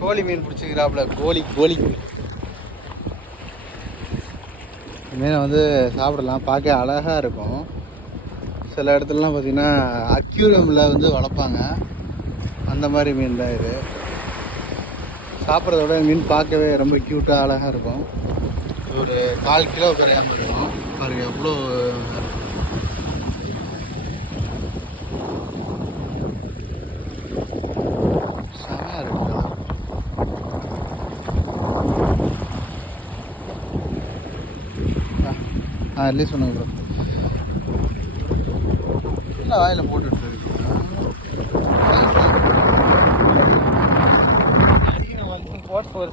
கோழி மீன் பிடிச்சிக்கிறாப்புல. கோழி மீனை வந்து சாப்பிடலாம். பார்க்க அழகாக இருக்கும். சில இடத்துலலாம் பார்த்திங்கன்னா அக்யூரியமில் வந்து வளர்ப்பாங்க. அந்த மாதிரி மீன் தான் இது. சாப்பிட்றத விட மீன் பார்க்கவே ரொம்ப க்யூட்டாக அழகாக இருக்கும். ஒரு 4 கிலோ குறையாமல் இருக்கும். பாருங்கள் எவ்வளோ செமையாக இருக்குது. இல்லையே சொன்னாங்க ப்ரோ. இல்லை வாயில் போட்டுட்டு இருக்கு. போட்டு ஒரு